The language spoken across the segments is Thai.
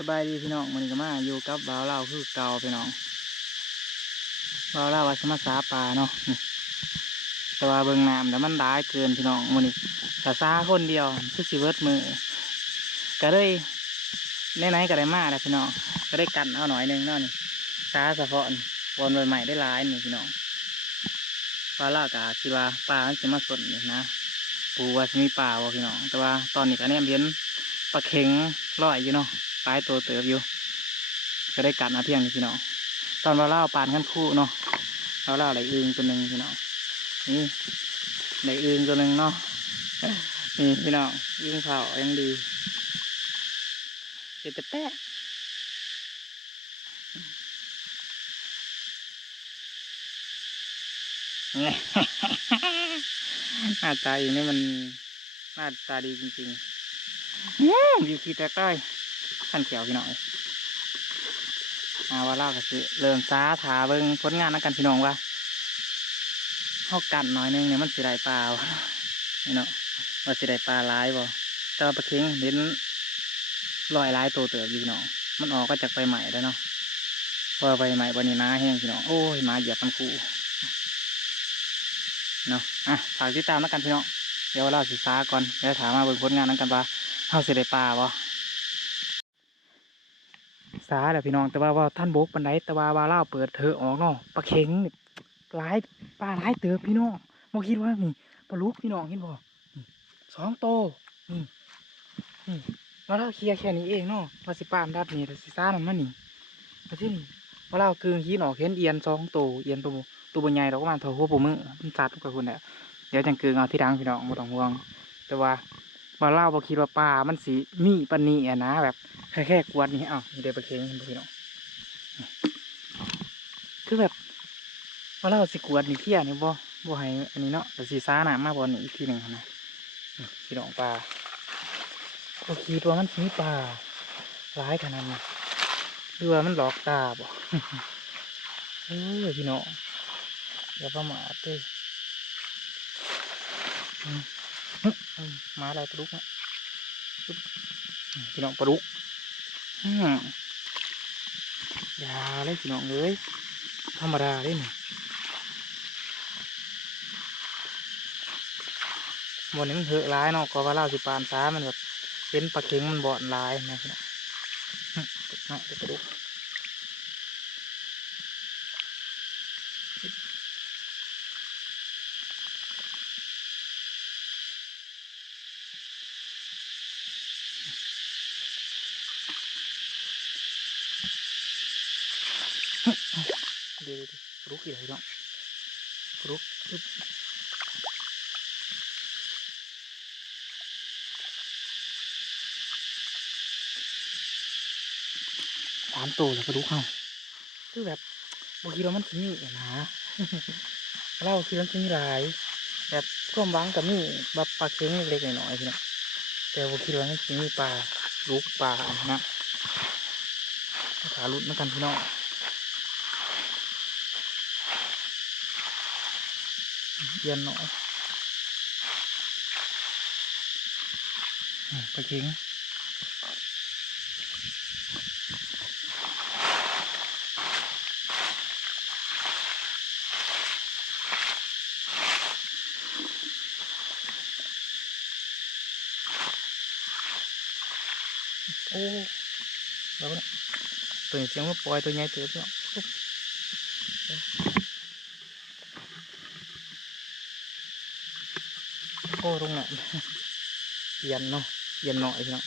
สบายดีพี่น้องมันก็มาอยู่กับบ่าวเล่าคือเก่าพี่น้องบ่าวเล่าวว่าสมาสาปลาเนาะแต่ว่าเบิ่งน้ำแล้วมันร้ายเกินพี่น้องมันนี่สาซาคนเดียวคือสิเวิร์ดมือก็เลยไหนก็ได้มาแล้วพี่น้องก็ได้กันเอาหน่อยหนึ่งเนาะนี่ซาสะพอนวนใหม่ได้หลายนี่พี่น้องบ่าวเล่าก็คิดว่าปลามันจะมาสนนี่นะปูว่าจะมีปลาวะพี่น้องแต่ว่าตอนนี้ก็เนี่ยเห็นปลาเข็งลอยอยู่เนาะ ลายตัวเติบอยู่ ก็ได้กัดมาเที่ยงนี่พี่น้องตอนเราเล่าปานขั้นคู่เนาะเราเล่าไหลอึงตัวหนึ่งพี่น้องนี่ไหลอึงตัวหนึ่งเนาะนี่พี่น้องอึงเผายังดีเจ็ดแต่แป๊ะหน้าตาอีกนี่มันหน้าตาดีจริงๆอยู่ขี้แตกต้อย ขั้นเขียวพี่น้องอาว่าเล่าก็คือเริ่มซาถาเบิ่งผลงานนักกันพี่น้องว่าเข้ากันหน่อยนึงเนี่ยมันสิได้ปลาวะนี่เนาะว่าสิได้ปลาหลายบ่แต่ว่าปลาเค็งเห็นลอยหลายตัวเติบอยู่พี่น้องมันออกก็จากไปใหม่แล้วเนาะเพอไปใหม่วันนี้น้าแห้งพี่น้องโอ้ยมาเหยียบมันคู่เนาะอะฝากติดตามนักกันพี่น้องเดี๋ยวเราสิซาก่อนเดี๋ยวถามมาเบิ่งผลงานนักกันว่าเฮาสิได้ปลาบ่ สาแหละพี่น้องแต่ว่าว่าท่านบกปันไดแต่ว่าว่าเล่าเปิดเธอออกเนาะปลาเข็งหลายปลาหลายเติบพี่น้องบ่คิดว่านี่ปลาลูกพี่น้องเห็นบ่สองโตนี่นี่ว่าเราเคลียร์แค่นี้เองเนาะว่าสิปานดัดนี่แต่สิซ่านั่นมานี่แต่ที่นี่ว่าเรากึ่งหินออกเห็นเอียนสองโตเอียนตัวตัวบ่ใหญ่ดอกประมาณเท่าหัวปูมือมันสัตว์กับคุณแหละเดี๋ยวจังกึ่งเอาที่ดังพี่น้องบ่ต้องห่วง แต่ว่ามาเล่าบ่คิดว่าปลามันสีมีปานนีอะนะแบบ แค่แค่กวดนี่อ้าวนี่เดี๋ยวไปลาเค็งเนบ่พี่น้องคือแบบมาเล่าสิกวดนี่เที่ยนี่บ่บ่ให้อันนี้เนาะแต่สีซ่าหนามากบ่นี่อีกทีหนึ่งนะนี่พี่น้องปลาบ่คิดว่ามันสีปลาหลายขนาดนี้หรือว่ามันหลอกตาบ่เออพี่น้องอย่าประมาทเด้ออืมอืมมาอะไรปลาดุกนะปึ๊บอืมพี่น้องปลาดุก ยาเลยพี่น้องเลยธรรมดาเลยนี่บนนี้มันเหอะร้ายเนาะก็ว่าเล่าสิปานซ้ามันแบบเป็นปลาเค็งมันบอดร้ายนะพี่น้องอืมเนาะจะไปดูกเดี๋ยวเดี๋ยวปลาดุ กอีกแล้วพี่น้องรุกปึ๊บสามตัวแล้วปลาดุกเข้าคือแบบบางทีเรามันจะมีนะเราคือมันจะมีหลายแบบความวังกับมีแบบปลาเค็งเล็กๆหน้อยๆพี่น้องแต่บางทีเรามันจะมีปลาลูกปลาอันนะขาลุดเหมือนกันพี่น้อง เย็นหน่อยอืมปลาเค็งโอ้แล้วเนี่ยตัวนี้เสียงว่าปล่อยตัวใหญ่เติบเนาะปุ๊บ โอ้ตรงนั้นเย็นเนาะเย็นหน่อยพี่น้อง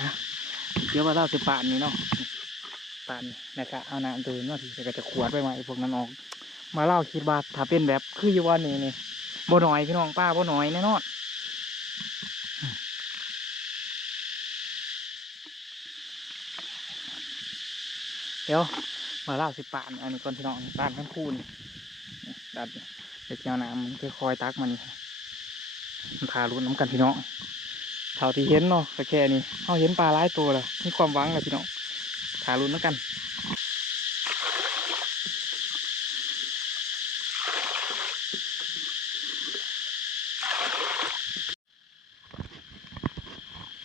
อะเดี๋ยวมาเล่าสิปานนี้เนาะปานนะครับเอาน้ำตัวนี้เนาะที่ก็จะขวดไปใหม่พวกนั้นออก มาเล่าคิดว่าถ้าเป็นแบบคืออยู่วันนี้นี่บ่หน่อยพี่น้องป้าบ่หน่อยแน่นอนเดี๋ยว มาล่าสิปานอันนี้ก่อนพี่น้องปานทั้งคู่นี่ดัดเดี๋ยวเจ้าน้ำมันคอยๆตักมานี่มันพาลุ้นน้ำกันพี่น้องเท่าที่เห็นเนาะก็แค่นี้เขาเห็นปลาหลายตัวแล้วมีความหวังเลยพี่น้องพาลุ้นน้ำกัน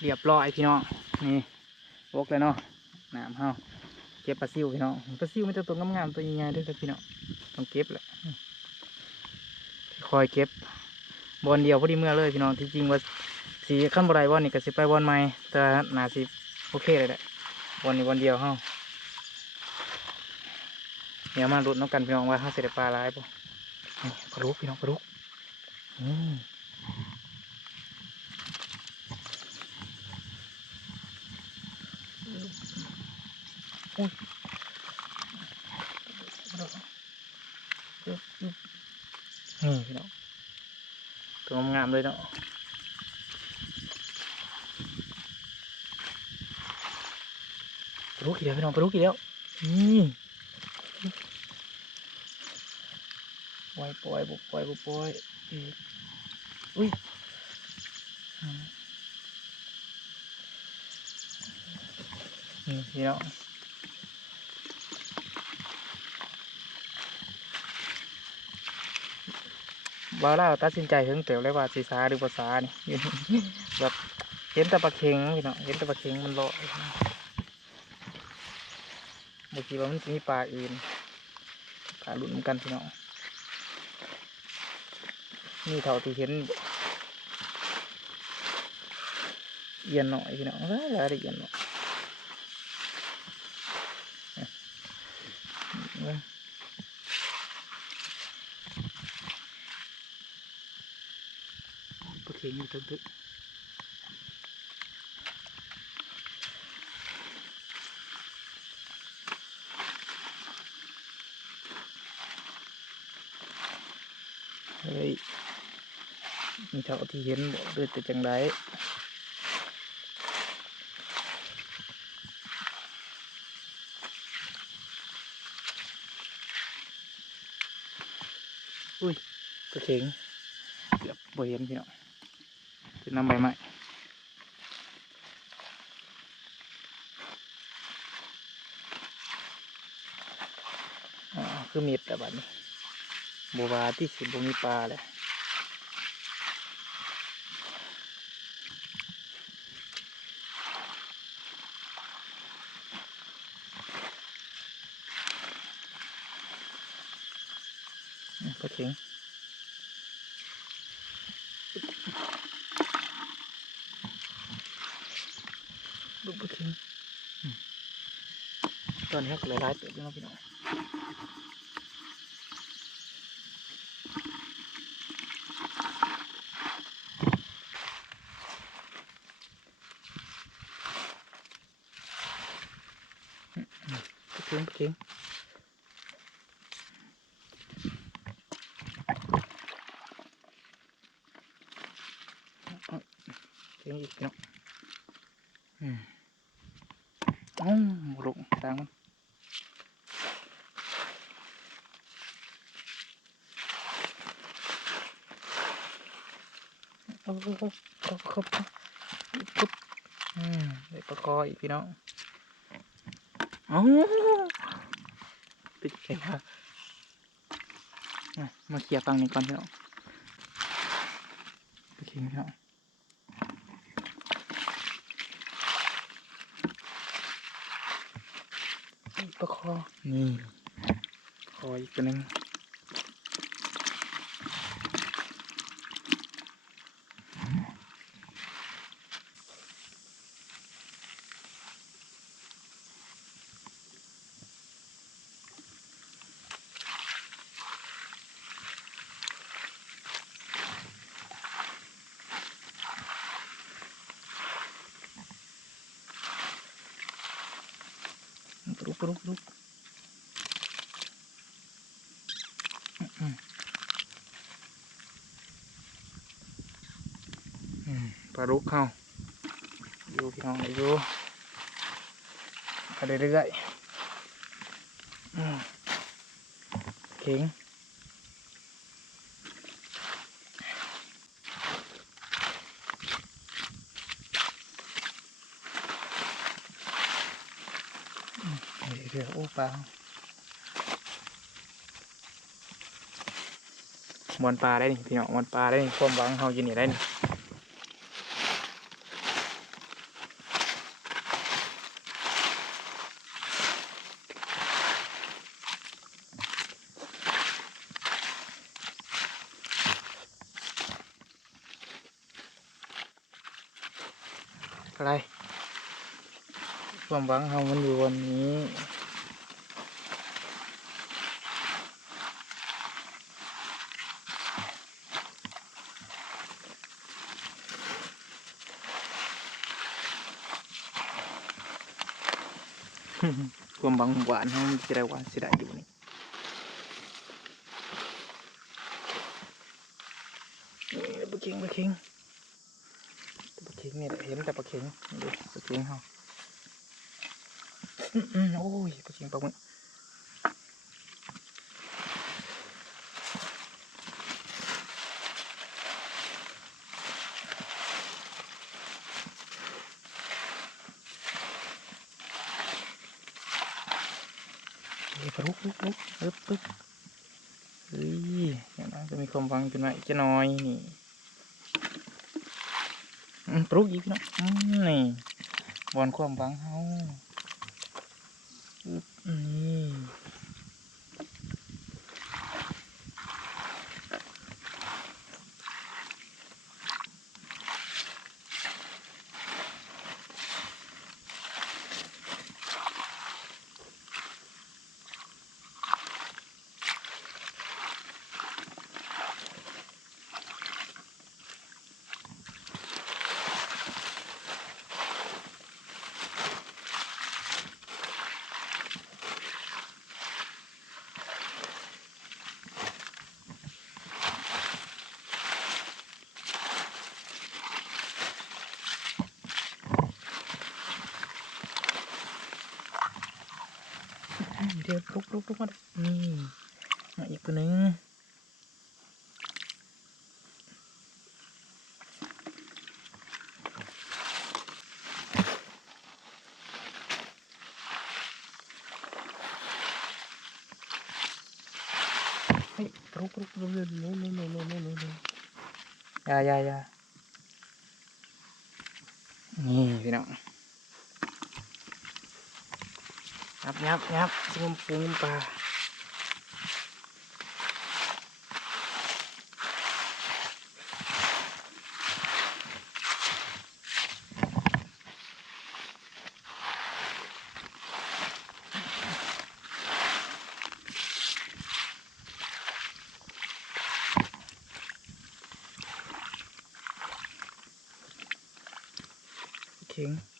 เรียบร้อยพี่น้องนี่วกเลยเนาะน้ำเฮา เก็บปลาซิวพี่น้องปลาซิวมันจะตัวงามๆตัวใหญ่ๆด้วยครับพี่น้องต้องเก็บแหละคอยเก็บบอลเดียวพอดีเมื่อเลยพี่น้องที่จริงว่าสีขั้นบไรบอลนี่ก็สิไปบอลใหม่แต่หนาสิโอเคเลยแหละบอลนี้บอลเดียวเฮาเดี๋ยวมาลุ้นน้องกันพี่น้องว่าเฮาเสได็จปลาหลายป่นี่ปลาลุกพี่น้องปลาลุกอืม นี่พี่น้องตัวงามๆเลยเนาะปลาลูกกี่เดียวพี่น้องปลาลูกกี่เดียวนี่ปล่อยปล่อยบุปล่อยบุปล่อยอีกอุ้ยอืมนี่ พี่น้าเราตัดสินใจถึงเตียวเลยว่าสีสาหรือภาษานี่แบบเห็นแต่ปลาเค็งพี่น้องเห็นแต่ปลาเค็งมันเลาะบางทีว่ามันจะมีปลาอื่นปลาหลุดเหมือนกันพี่น้องนี่เท่าที่เห็นเอียนหน่อยพี่น้องแล้วแล้วได้เอียนหน่อย เนี่ยปลาเค็งอยู่ทึกๆเฮ้ยมีเท่าที่เห็นบอกด้วยแต่จังไรอุ้ยปลาเค็งเกือบบ่เห็นพี่น้อง เป็นน้ำใบไม้อ๋อคือมีดแต่บัดนี้บัวาที่สิบมีปลาเลยอืมปลาเข็ง ลูกปลาเข็งอืมต อนนี้ก็หลายๆเติบแล้วเนาะพี่น้องอืมอืมปลาเข็งเข็งเอาเข็งอีกพี่น้องอืม อ้าวลงทางมัน เอาเอาเอาเอาเอาปุ๊บอืมได้ปลาคออีกพี่น้องเอ้าติดแข็งค่ะมามาเคลียร์ฟังนี้ก่อนพี่น้องโอเคพี่น้องปลาคอนี่คออีกตัวหนึง ปลุกปลุกปลุกอืมอืมปล ชื่อโอ้ปลามอนปลาได้นี่พี่น้องมวนปลาได้นี่ความหวังเฮายู่นี่ได้นี่อะไรความหวังเฮามันอยู่วันนี้ ความบางหวานเขามันจะได้หวานสิได้อยู่นี่ปลาเค็งปลาเค็งปลาเค็งเนี่ยเห็นแต่ปลาเค็งดูปลาเค็งเขาอื้ออื้อโอ้ยปลาเค็งปลาหมึก ลาลุกลุกลุกปึ๊บปึ๊บเฮ้ยอย่างนั้นจะมีความฟังขึ้นมาอีกจะน้อยนี่ปลุกอีกเนาะนี่บอลความฟังเขาปึ๊บนี่ เดี๋ยวลุกลุกลุกมาดินี่มาอีกตัวหนึ่งเฮ้ยลุกลุกลุกลุกลุกลุกลุกลุกลุกลุกอยาอยาอยานี่พี่น้อง งับงับงับปุ้มปุ้มปลาเข่ง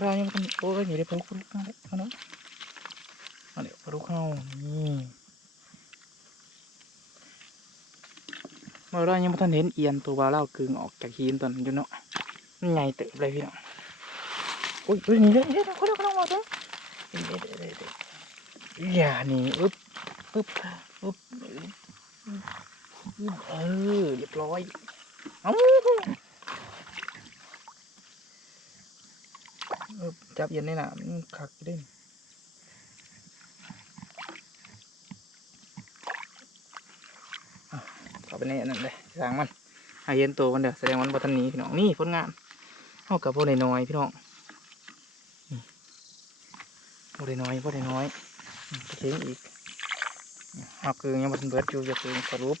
caranya bukan oh nyari perut perut kan ada perut kau nih mà ra nhưng mà thân đến yên tù bà lao cứ ngọt chặt hiên tuần cho nó nhảy tự lấy hiện ôi tôi nhìn đấy đấy có đâu có đâu mà tôi đây đây đây đây dạ nè ướp ướp ướp ướp ừ đẹp lòi ông จับเย็นนี่นะมันคักอยู่เด้นอะเข้าไปในนั้นเลยสางมันหาเย็นตัวมันเด้อแสดงวามันบัทันนี้พี่น้องนี่ผลงานเอากับโบได้น้อยพี่น้องนี่โบได้น้อยโบได้น้อยอืมไปเช็งอีกเอาคือยังบัทันเบิดอยู่จะคือสรุป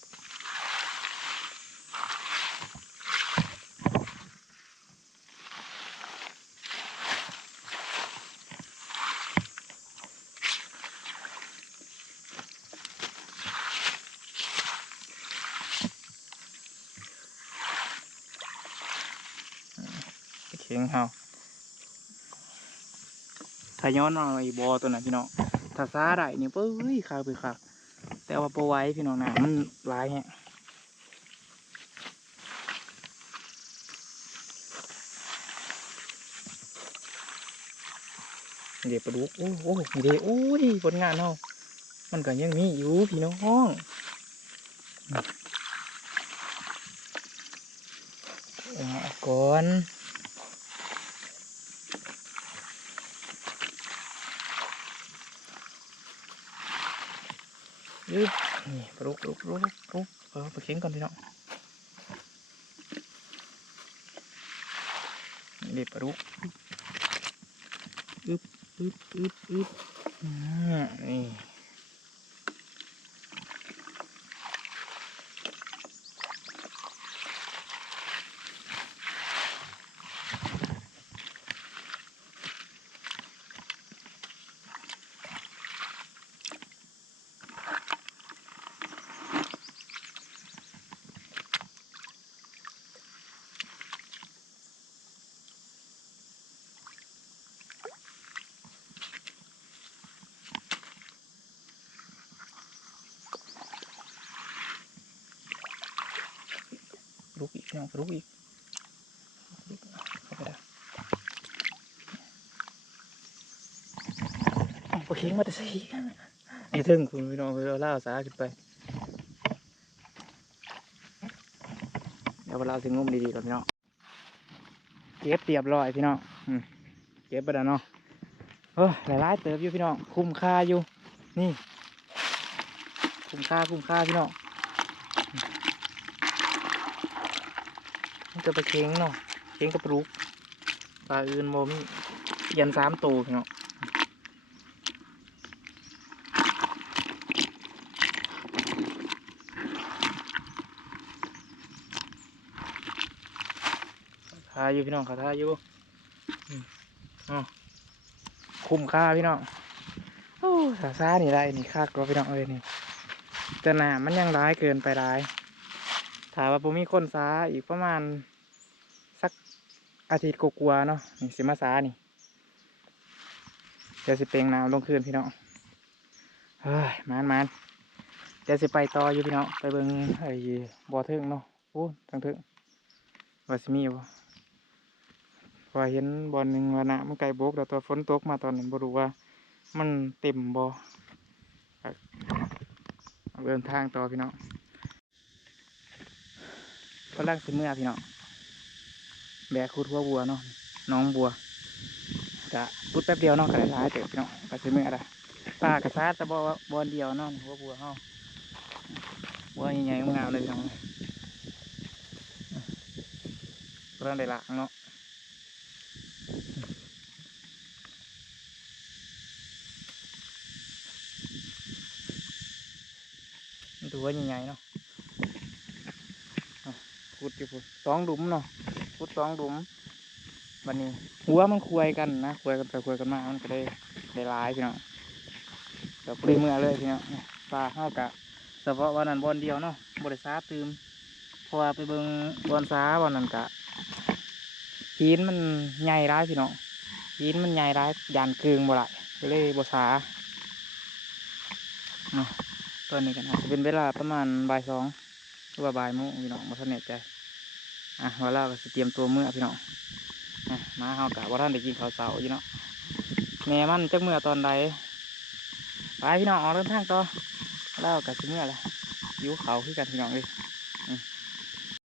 ไป เฮาถ้าย้อนมาไอ้บอตัวนั้นพี่น้องถ้าซาได้เนี่ยเป้ยขาไปขาแต่ว่าปรไว้พี่น้องนะมันหลายแฮะเดี๋ยวปลาดุกโอ้โหเดี๋ยวโอ้ยผลงานเนามันก็ยังมีอยู่พี่น้องเอามาเอาก่อน ยึบนี่ปลุกปลุกปลุกปลุกเออไปเข็งก่อนพี่น้องนี่เด็ดปลุกอึบอึบอึบอ่านี่ ลุกอีกพี่น้องลุกอีกเข้าไปได้เอเค็งมาแต่สิไอ้ถึงคุณพี่น้องเราล่าสาขึ้นไปเดี๋ยวเราสิงุ่มดีๆก่อนพี่น้องเก็บเรียบร้อยพี่น้องเก็บไปแล้วเนาะเออหลายๆเติบอยู่พี่น้องคุ้มค่าอยู่นี่ คุ้มค่าคุ้มค่าพี่น้องมัน จะไปเค้งเนาะเค้งกับปลูกปลาอื่นมมยันสามตัวพี่น้องทาอยู่พี่น้องขาทาอยู่อ๋อคุ้มค่าพี่น้องโอ้สาซานี่ไรนี่ค่าก็พี่น้องเอ้ยนี่แต่หนามันยังร้ายเกินไปร้าย ถามว่าผมมีคนซาอีกประมาณสักอาทิตย์กว่าเนาะนี่สิมาซานี่ เดี๋ยวสิเปลงน้ำลงคืนพี่น้องเฮ้ยมานมานเดี๋ยวสิไปต่ออยู่พี่น้องไปเบิ่งไอ้บ่อเทิงเนาะโอ้ทางเทิงว่าสิมีบ่พอเห็นบอนหนึ่งว่าน้ำมันไกลบกแล้วตัวฝนตกมาตอนนั้นบ่รู้ว่า มันเต็มบ่เดินทางต่อพี่น้อง กำลังสิเมื่อพี่น้องแบกคุดหัวบัวเนาะน้องบัวกะพุดแป๊บเดียวเนาะกระไรร้ายเติบพี่น้องกระสิเมื่อละปลากระซาแต่บ่ว่าบอลเดียวเนาะหัวบัวเฮาบัวใหญ่ๆงามเลยพี่น้องกำลังได้ละเนาะมันตัวใหญ่ๆเนาะ ขุดอยู่พุ่นสองหลุมเนาะขุดสองหลุมวันนี้ หัวมันคุยกันนะคุยกันไปคุยกันมามันก็ได้ได้ลายพี่น้องเดี๋ยวปรีเมื่อเลยพี่น้องปลาเข้ากะเฉพาะวันนั้นบอลเดียวเนาะบริษัทตืมพราะว่าไปเบิ่งบอลซ้าวันนั้นกะหินมันใหญ่ร้ายพี่น้องหินมันใหญ่ร้ายยานเคืองบ่ไหลเลยบสาเนาะตอนนี้กันอาจะเป็นเวลาประมาณบ่ายสองหรือว่าบ่ายโมงพี่น้องมาทันเน็ตใจ อะเวลาก็เตรียมตัวเมื่อพี่น้องอะมาเฮากะว่าท่านได้กินข้าวเสาอยู่เนาะแม่มันจะเมื่อตอนใดไปพี่น้องออกเดินทางต่อแล้วกะสิเมื่อละยิ้วเขาขึ้นกันพี่น้องเลย